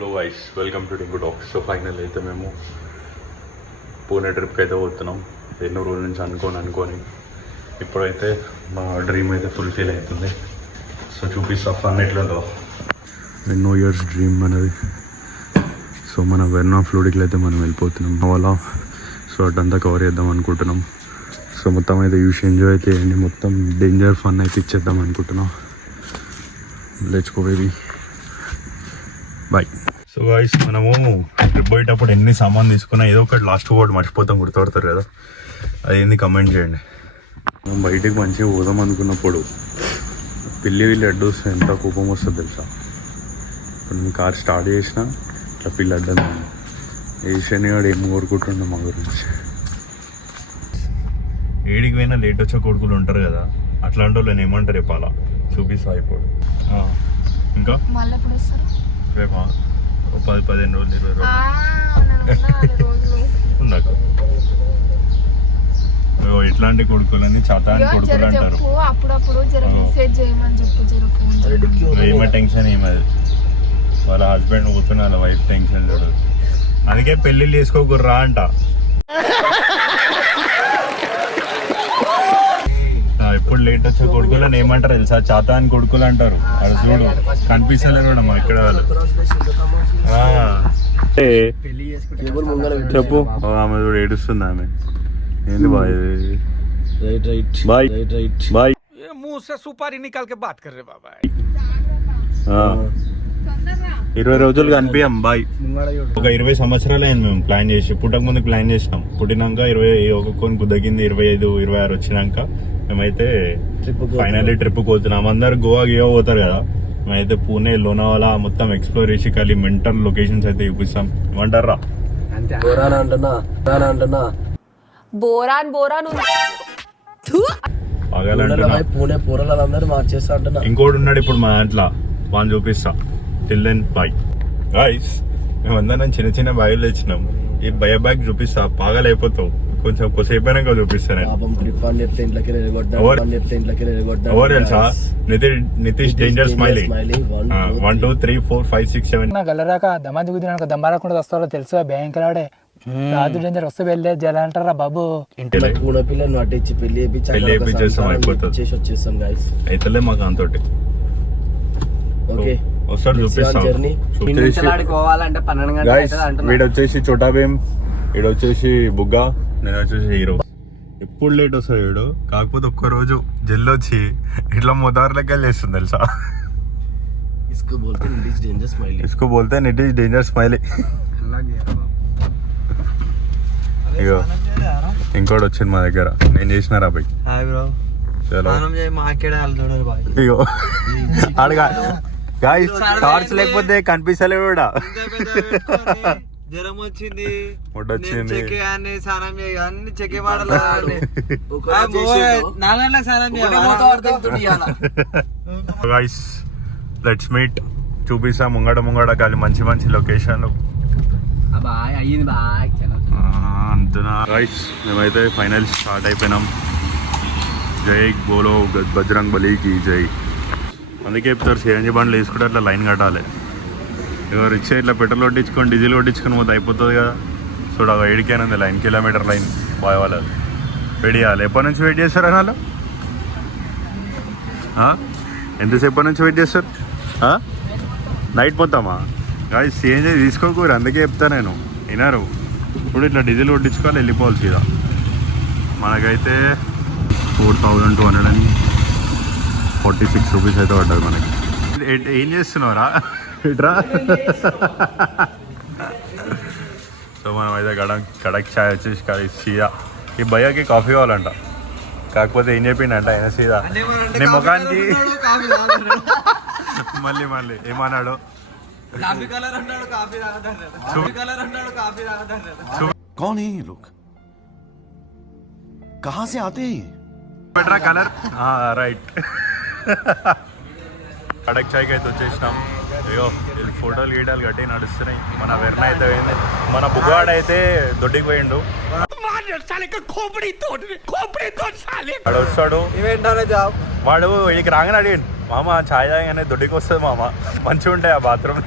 Hello guys, welcome to Dingu talks. So final అయితే మేము పూణే ట్రిప్కి అయితే పోతున్నాం. ఎన్నో రోజుల నుంచి అనుకొని ఇప్పుడైతే మా డ్రీమ్ అయితే ఫుల్ఫిల్ అవుతుంది. సో చూపిస్తా ఫన్ ఎట్లుందో. ఎన్నో ఇయర్స్ డ్రీమ్ అనేది. సో మన వెర్నా ఫ్లూడిక్లో అయితే మనం వెళ్ళిపోతున్నాం అలా. సో అటంతా కవర్ చేద్దాం అనుకుంటున్నాం. సో మొత్తం అయితే యూస్ ఎంజాయ్ అయితే చేయండి. మొత్తం డేంజర్ ఫన్ అయితే ఇచ్చేద్దాం అనుకుంటున్నాం. Let's go baby, bye. So guys, మనము ట్రిప్ పోయేటప్పుడు ఎన్ని సామాన్ తీసుకున్నా ఏదో ఒకటి లాస్ట్ ఒకటి మర్చిపోతాం, గుర్తుపడతారు కదా. అదేంది కమెంట్ చేయండి. మనం బయటికి మంచిగా పోదాం అనుకున్నప్పుడు పిల్లి అడ్డు వస్తే ఎంత కోపం వస్తుంది తెలుసా. ఇప్పుడు నేను కార్ స్టార్ట్ చేసినా ఇట్లా పిల్లి అడ్డం ఏషియన్ గాడు ఏం కోరుకుంటుండే మా గురించి. ఏడికి పోయినా లేట్ వచ్చే కొడుకులు ఉంటారు కదా, అట్లాంటి వాళ్ళని ఏమంటారు చెప్పాలా, చూపిస్తా ఇప్పుడు. ఇంకా రేపా 10-15 రోజులు 20 రోజులు ఉన్నాక ఇట్లాంటి కొడుకులని చాతాని కొడుకులు అంటారు. ఏమో టెన్షన్ ఏమది, వాళ్ళ హస్బెండ్ పోతున్నా వాళ్ళ వైఫ్ టెన్షన్ చూడదు. అందుకే పెళ్ళిళ్ళు చేసుకోకుర్రా అంట. ఎప్పుడు లేట్ వచ్చే కొడుకులని ఏమంటారు తెలుసా, చాతాని కొడుకులు అంటారు. అది చూడు కనిపిస్తలే కూడా మా ఇక్కడ వాళ్ళు. చెప్పు, ఆమె చూడు ఏడుస్తుంది. ఆమె ఏంది బాయ్ బాయ్ బాయ్ सुपारी निकाल के बात कर रहे बाबा. 20 రోజులు కనిపించాం బాయ్. ఒక 20 సంవత్సరాలు అయింది మేము ప్లాన్ చేసి. పుట్టక ముందు ప్లాన్ చేసినాం. పుట్టినాక 20 ఒక్కొక్కని కుదగింది. 25-26 వచ్చినాక మేమైతే ఫైనల్లీ ట్రిప్ పోతున్నాం. అందరు గోవా పోతారు కదా, మేమైతే పూణే, లోనావాలా మొత్తం ఎక్స్ప్లోర్ చేసి ఖాళీ మెంటల్ లొకేషన్స్ అయితే చూపిస్తాం. ఏమంటారా? ఇంకోటి ఉన్నాడు ఇప్పుడు మా దాంట్లో, వాడిని చూపిస్తా. Till then bye guys. మేమందరం చిన్న చిన్న బ్యాగులు తెచ్చినాం. ఈ భయ బ్యాగ్ చూపిస్తా, పాగలైపోతావు. కొంచెం కొద్దిసేపు అయినాక చూపిస్తాను. ఎవరు తెలుసా? Nitish danger smiley. 1 2 3 4 5 6 7 గలరాక దమాది కుదిరినాక దమ్మారకుండా వస్తారో తెలుసు. బ్యాంకులాడే రాజు డేంజర్ వస్తే వెళ్ళే జల అంటారా బాబు. పిల్లలు నటించి పెళ్లి చేస్తాం, అయిపోతుంది. అయితేలే మాకు అంతటి. ఓకే ఒకసారి చూపిస్తాం. వీడు వచ్చేసి చోటాబేం, వీడు వచ్చేసి బుగ్గా, నేను వచ్చేసి హీరో. ఎప్పుడు లేట్ వస్తాడు వీడు. కాకపోతే ఒక్కరోజు జల్లొచ్చి ఇట్లా మొదారులకి వెళ్ళేస్తుంది తెలుసా. इसको बोलते नितीश डेंजर स्माइली. ఇగో ఇంకోటి వచ్చింది మా దగ్గర, నేను చేసినారా బాయ్. ఇగో అడగా గాయ్స్, టార్చ్ లేకపోతే కనిపిస్తలే కూడా. జ్వరం వచ్చింది, వచ్చింది. Guys let's meet. చూపిస్తా ముంగడ కానీ మంచి మంచి లొకేషన్లు. అంతనా గాయ్స్, మేమైతే ఫైనల్ స్టార్ట్ అయిపోయినాం. జై బోలో బజరంగ్ బలీకి జై. అందుకే చెప్తారు సిఎన్జి బండ్లు వేసుకుంటే అట్లా లైన్ కట్టాలి. ఎవరు ఇచ్చే ఇట్లా పెట్రోల్ కొట్టించుకొని డీజిల్ కొట్టించుకొని పోతే అయిపోతుంది కదా. చూడ 7 ఉంది లైన్, కిలోమీటర్ లైన్. బాయ్ వాళ్ళది వెయిట్ చేయాలి. ఎప్పటి నుంచి వెయిట్ చేస్తారు అని వాళ్ళు? ఎంతసేపటి నుంచి వెయిట్ చేస్తారు? నైట్ మొత్తమా? కాదు సిఎన్జి తీసుకోకూరు, అందుకే చెప్తా నేను. వినరు. ఇప్పుడు ఇట్లా డీజిల్ కొట్టించుకోవాలి, వెళ్ళిపోవాలి సీదా. మనకైతే 4246 రూపీస్ అయితే పడ్డది మనకి. ఏం చేస్తున్నావురా ఇట్రా. సో మనం అయితే కడక్ చాయ్ వచ్చేసి సీదా. ఈ భయ్యకి కాఫీ కావాలంట. కాకపోతే ఏం చెప్పిండంట ఆయన సీదా నీ ముఖానికి మళ్ళీ ఏమన్నాడు? कौन है ये लोग, कहाँ से आते हैं? బెటరా కలర్ రైట్. కడక్ చాయ్కి అయితే వచ్చేసినాం. అయ్యో ఫోటోలు గీటాలు గట్టి నడుస్తున్నాయి. మన వెర్న అయితే పోయింది. మన బుగ్గాడు అయితే దొడ్డికి పోయిండు. వాడు వస్తాడు, వాడు వీడికి రాగానే అడిగాడు మామ ఛాయ్ తాగానే దొడ్డికి వస్తుంది మామ, మంచిగా ఉంటాయి ఆ బాత్రూమ్.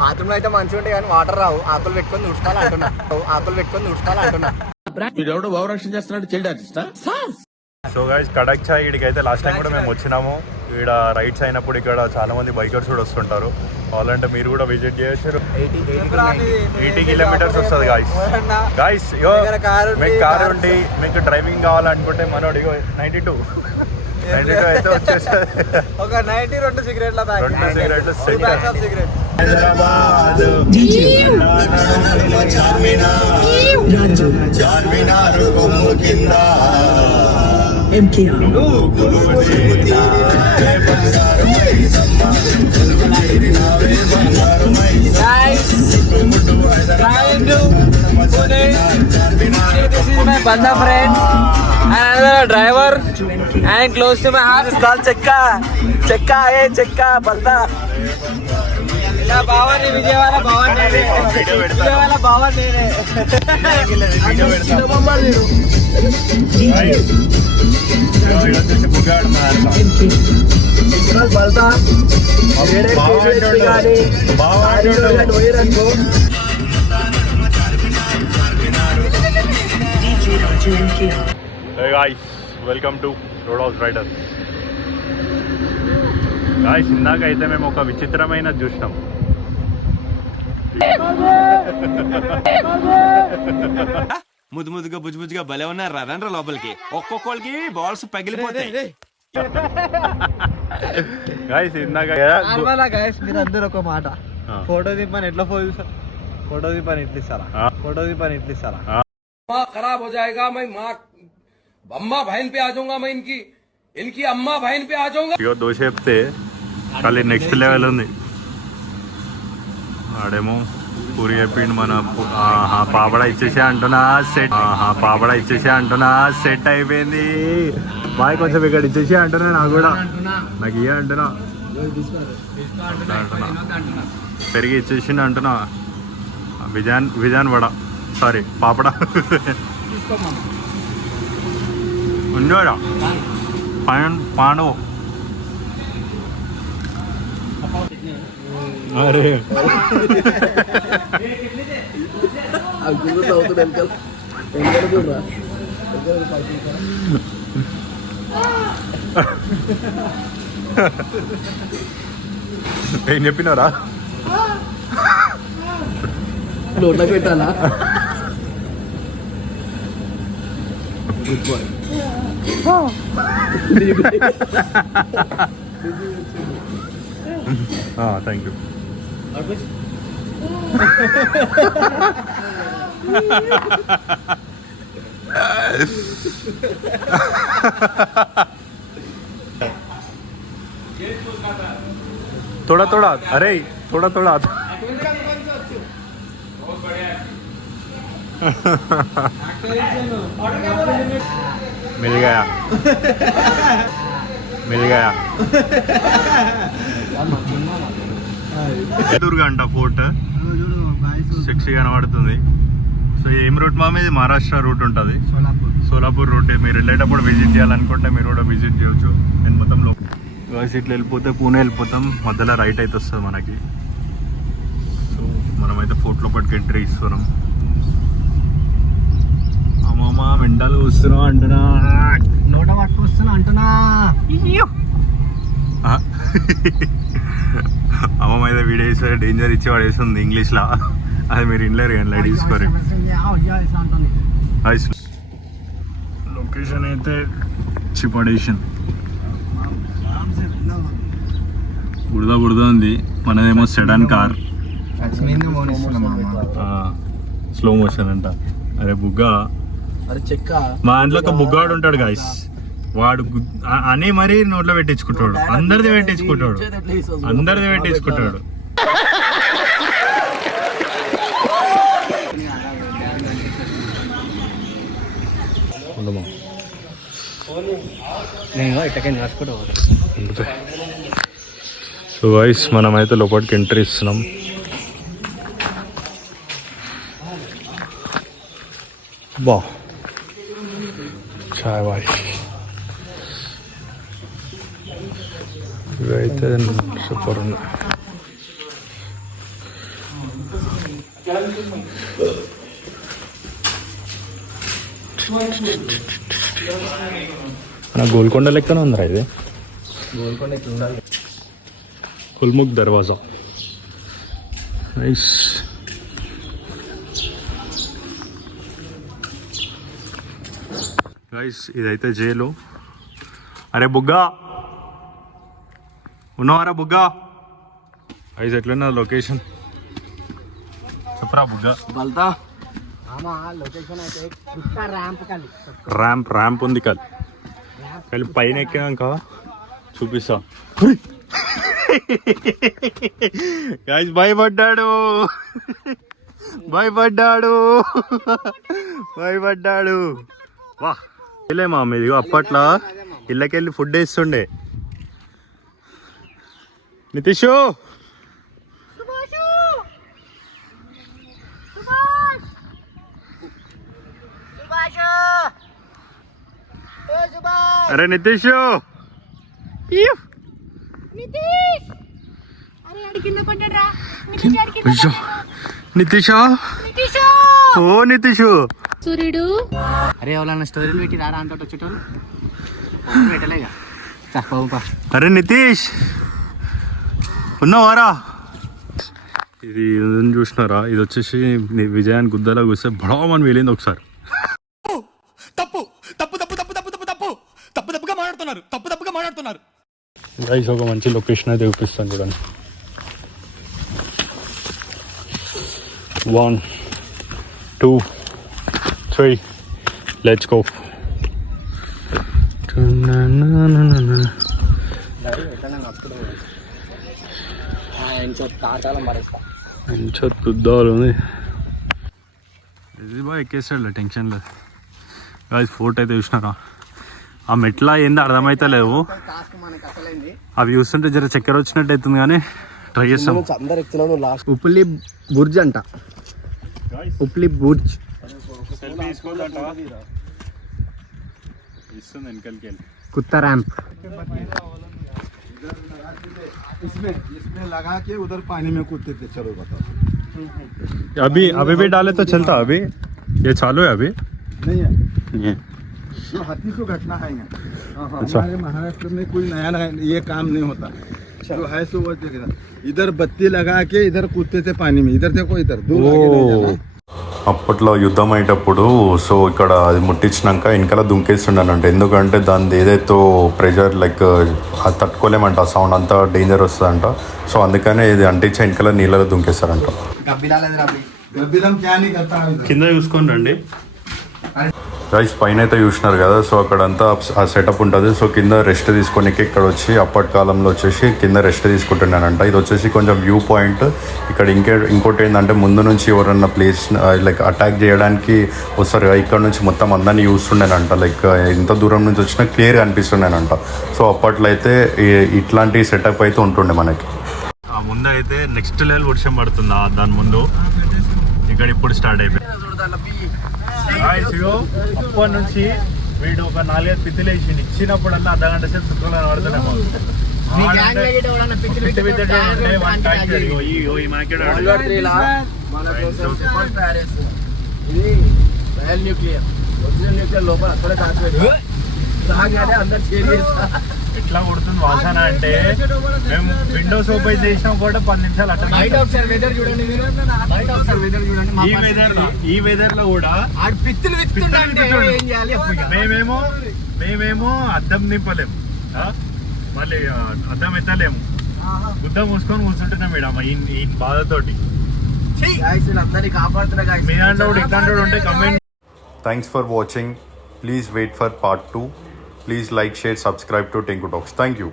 బాత్రూమ్ లో అయితే మంచిగా ఉంటాయి కానీ వాటర్ రావు. ఆకులు పెట్టుకొని ఉడుచుకోవాలి అంటున్నా. వీడెవడో భావరక్షణ చేస్తున్నాడు, చైల్డ్ ఆర్టిస్టా? సో గైస్ కడక్ ఛాయ్ ఇక్కడికైతే లాస్ట్ టైం కూడా మేము వచ్చినాము. ఇక్కడ రైడ్స్ అయినప్పుడు ఇక్కడ చాలా మంది బైకర్స్ కూడా వస్తుంటారు. కావాలంటే మీరు కూడా విజిట్ చేయొచ్చు. 80 కిలోమీటర్స్ వస్తుంది గాయస్. మీకు కారు ఉండి మీకు డ్రైవింగ్ కావాలనుకుంటే మనోడు 92 అయితే వచ్చేస్తుంది. ఒక 90 2 సిగరెట్ల ప్యాక్, 2 సిగరెట్లు cigarette. Banda friend and another driver and close to my heart is called Chekka. Chekka Banda. ఇలా బావని విజయవాడ బావని విజయవాడ బావని Hey guys, welcome to Roadhouse Riders. Guys ఇందాక అయితే మేము ఒక విచిత్రమైన చూసినాం. ముద్దుగా బుజ్జుగా భలే ఉన్నారు. రండ్రా లోపలికి, ఒక్కొక్కరికి బాల్స్ పగిలిపోతాయి. గాయ్స్ ఇందాక గాయస్ మీరు అందరు ఒక మాట, ఫోటో దింపని ఎట్లా ఫోటో దింపని ఎట్లా ఇస్తారా? खराब हो जाएगा, मैं माँ अम्मा बहन पे आ जाऊंगा, मैं इनकी अम्मा बहन पे आ जाऊंगा. ఇగో దోశ చెప్తే ఖాళీ నెక్స్ట్ లెవెల్ ఉంది. ఆడేమో పూరి చెప్పిండు, మన పాపడ ఇచ్చేసే అంటున్నా సెట్ అయిపోయింది. బాయ్ కొంచెం ఇక్కడ ఇచ్చేసి అంటున్నా, నాకు కూడా నాకు ఇయ్య అంటున్నా, పెరిగి ఇచ్చేసిండు అంటున్నా. విజయాన్ వడ సారీ పాపడ ఉన్నాడా పాండవు. అరే ఏం చెప్పినారా? నోట్లోకి పెట్టాలా? Thank you. थोड़ा अरे थोड़ा मिल गया ఎదురుగంట ఫోర్ట్ సెక్సీగా కనబడుతుంది. సో ఏం రూట్ మామ ఇది? మహారాష్ట్ర రూట్ ఉంటుంది, సోలాపూర్ రూట్. మీరు వెళ్ళేటప్పుడు విజిట్ చేయాలనుకుంటే మీరు కూడా విజిట్ చేయొచ్చు. నేను మొత్తంలో ఇట్లా వెళ్ళిపోతే పూణే వెళ్ళిపోతాం, మధ్యలో రైట్ అయితే వస్తుంది మనకి. సో మనమైతే ఫోర్ట్ లోపలికి ఎంట్రీ ఇస్తున్నాం. అమ్మమ్మ మెంటల్ వస్తున్నాం అంటున్నా, నోట పట్టుకొస్తున్నా అంటున్నా. అమ్మమ్మ అయితే వీడియో వేసే డేంజర్ ఇచ్చి పడేస్తుంది ఇంగ్లీష్లో, అది మీరు వినలేరు కానీ లైట్ తీసుకోరు. లొకేషన్ అయితే చిపడేషన్ బురద ఉంది. మనదేమో సెడాన్ కార్, స్లో మోషన్ అంట. అరే బుగ్గా, మా ఇంట్లో ఒక బుగ్గాడు ఉంటాడు గాయస్, వాడు అని మరీ నోట్లో పెట్టించుకుంటాడు, అందరిది పెట్టించుకుంటాడు. సో గాయస్ మనమైతే లోపలికి ఎంట్రీ ఇస్తున్నాం. బా చాయ్ బాయ్. ఇవైతే సూపర్ ఉంది. నా గోల్కొండ లెక్కన ఉందిరా ఇది. కుల్ముఖ్ దర్వాజా నైస్. గైస్ ఇదైతే జైలు. అరే బుగ్గా ఉన్నావారా బుగ్గా? గైస్ ఎట్లున్నా లొకేషన్ చెప్పరా బుగ్గా? ర్యాంప్ ఉంది కలిపి పైన ఎక్కినాక చూపిస్తా. గైస్ భయపడ్డాడు వా మా మీది అప్పట్లో ఇళ్ళకెళ్ళి ఫుడ్ వేస్తుండే. నితీషు అరే నితీషు నితీషా ఓ నితీషు సూర్యుడు అరే ఎవరన్నా స్టోరీలు పెట్టి రారా అంత వచ్చేటోళ్ళు పెట్టలేగా. అరే నితీష్ ఉన్నావారా? ఇది చూసినారా? ఇది వచ్చేసి విజయాన్ని గుద్దలా కూస్తే బడవమని వెళ్ళింది ఒకసారి. తప్పుగా మాట్లాడుతున్నారు గైస్. ఒక మంచి లొకేషన్ అయితే చూపిస్తాను చూడండి. 1 2 3 లెట్స్ గో. ఇది బాగా ఎక్కేస్తాడులే, టెన్షన్ లేదు. అది ఫోర్ట్ అయితే చూసినారా? ఆ మెట్ల ఏంది అర్థమైతే లేవు. అవి చూస్తుంటే జర చక్కెర వచ్చినట్టు అవుతుంది కానీ ట్రై చేస్తాం. ఉప్లి బుర్జ్ అంట, ఉప్లి బుర్జ్. కుత్తా ర్యాంప్. इसमें लगा के उधर पानी में कूदते थे. चलो बताओ. अभी भी डाले तो चलता. अभी ये चालू है अभी नहीं है ये. जो हाथी को घटना है यहाँ. अच्छा. हमारे महाराष्ट्र में कोई नया ये काम नहीं होता. जो है सो वो देखना. इधर बत्ती लगा के इधर कूदते थे पानी में. इधर देखो, इधर दूर आगे नहीं जाना. అప్పట్లో యుద్ధం అయ్యేటప్పుడు సో ఇక్కడ అది ముట్టించినాక వెనకాల దుంకేస్తుండనంట. ఎందుకంటే దాని ఏదైతే ప్రెషర్ లైక్ అది తట్టుకోలేమంట, ఆ సౌండ్ అంతా డేంజర్ వస్తుందంట. సో అందుకనే ఇది అంటించి వెనకాల నీళ్ళలో దుంకేస్తారంట. కింద చూసుకొని రండి గైస్. పైన అయితే చూసినారు కదా, సో అక్కడంతా ఆ సెటప్ ఉంటుంది. సో కింద రెస్ట్ తీసుకొని ఇక్కడ వచ్చి అప్పటి కాలంలో వచ్చేసి కింద రెస్ట్ తీసుకుంటున్నానంట. ఇది వచ్చేసి కొంచెం వ్యూ పాయింట్. ఇక్కడ ఇంకోటి ఏంటంటే ముందు నుంచి ఎవరన్నా ప్లేస్ లైక్ అటాక్ చేయడానికి వస్తారు. ఇక్కడ నుంచి మొత్తం అందరినీ చూస్తుండేనంట. లైక్ ఎంత దూరం నుంచి వచ్చినా క్లియర్గా అనిపిస్తుండేనంట. సో అప్పట్లో అయితే ఇట్లాంటి సెటప్ అయితే ఉంటుండే మనకి. ఆ ముందు అయితే నెక్స్ట్ లెవెల్ వర్షం పడుతుంది. దాని ముందు ఇక్కడ ఇప్పుడు స్టార్ట్ అయిపోయింది. అప్పటి నుంచి వీడు ఒక 4-5 పిత్తులు వేసి ఇచ్చినప్పుడల్లా అర్ధగంట సేపు చుక్కలు పడుతున్నాము. ఎట్లా కొడుతుంది వాసన అంటే మేము విండోస్ ఓపెన్ చేసినా కూడా 10 నిమిషాలు అట్లా. ఈ వెదర్ లో కూడా మేమేమో అద్దం నింపలేము, మళ్ళీ అద్దం ఎత్తలేము. బుద్ధ మూసుకొని కూర్చుంటున్నాం మేడం ఈ బాధతోటి. మీ దాంట్లో కూడా ఇట్లాంటి ఉంటే comment. Thanks for watching. Please wait for part 2. Please like, share, subscribe to Tinku Talks. Thank you.